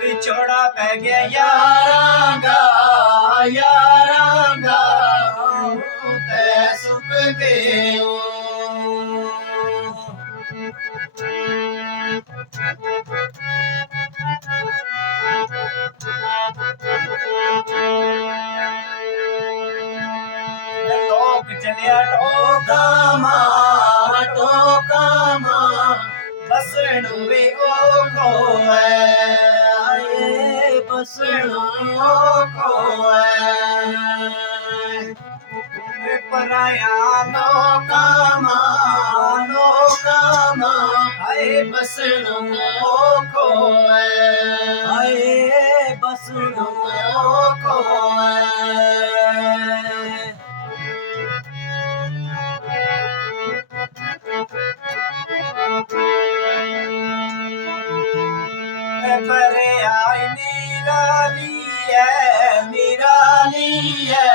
ਵਿਛੋੜਾ ਪੈ ਗਿਆ ਯਾਰਾਂ ਦਾ ਤੇ ਸੁੱਕ ਗਏ ਲੋਕ ਚਲਿਆ ਟੋਕਾ ਮਾਂ ਬਸਣ ਵੀ ਔਖੋ ਹੈ ਬਸਣ ਔਖੋ ਹੈ ਪਰਾਇਆ ਲੋਕਾਂ ਮਾਂ ਹਾਏ ਬਸਣ ਔਖੋ ਹੈ ਹਾਏ ਬਸਣ ਔਖੋ ਹੈ ਪਰਿਆਈ ਨਿਰਾਲੀ ਹੈ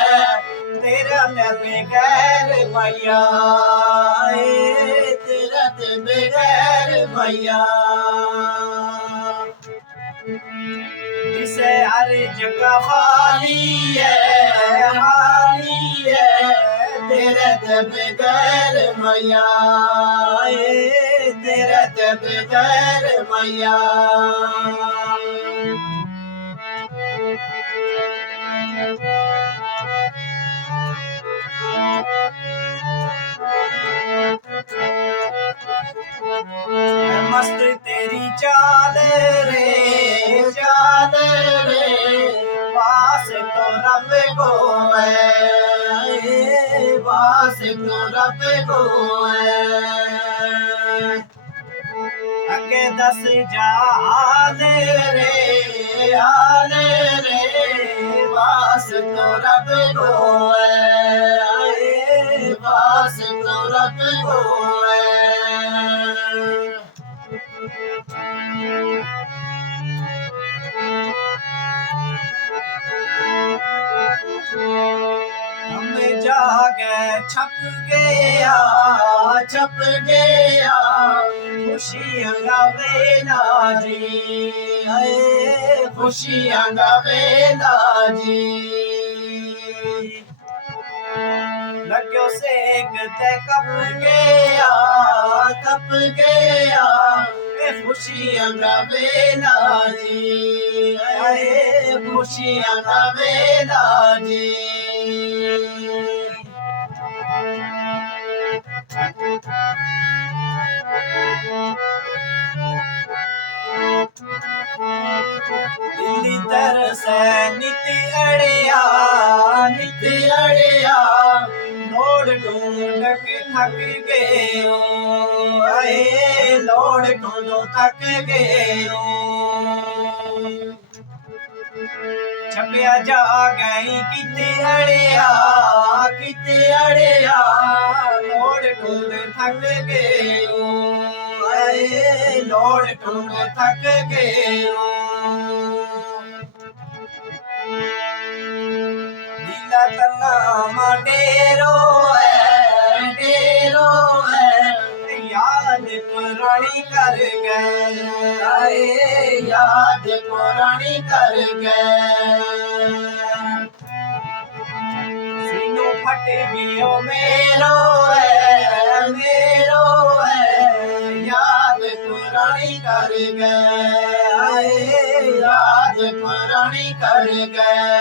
ਤੇਰਾ ਤੇ ਬਗੈਰ ਮੈया ਤੇਰਾ ਤੇ ਬਗੈਰ मैया इसे हर जगह खाली है तेरे ते बगैर मैया तेरे ते बगैर मैया मस्त तेरी चाल रे वास तो रब को है वास तो रब को है अगे दस जा हाल रे वास तो रब को है वास तो रब को है हम जागे छप गया खुशियां गावे जी खुशियां गावे जी लग्यो सेक ते कप गया खुशियां गावे जी खुशियां गावे जी दिल्ली तरसे नित अड़िया लोड़ ढूंढ के थक गए लोड़ ढूंढो थक गए छपिया जा गई किते अड़िया लोड़ ढूंढ थक गए लोड़ ढूंढ थक गए नीला तन्ना डेरो है याद पुरानी कर गए याद पुरानी कर गए सीनो फट गयो मेरो है याद पुरानी कर गए याद पुरानी कर गए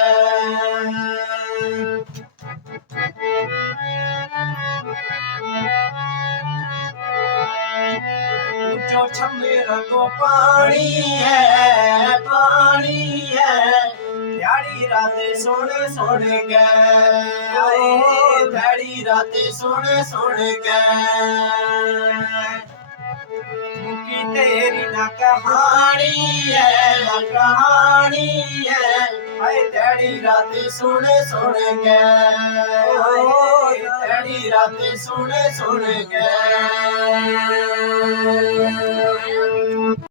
जो छमेरा तो पानी है ध्याड़ी रात सुन गए ध्याड़ी रात सुन गए मुकी तेरी ना कहानी है हाय ध्याड़ी रात सुन गए ध्याड़ी रात सुन गए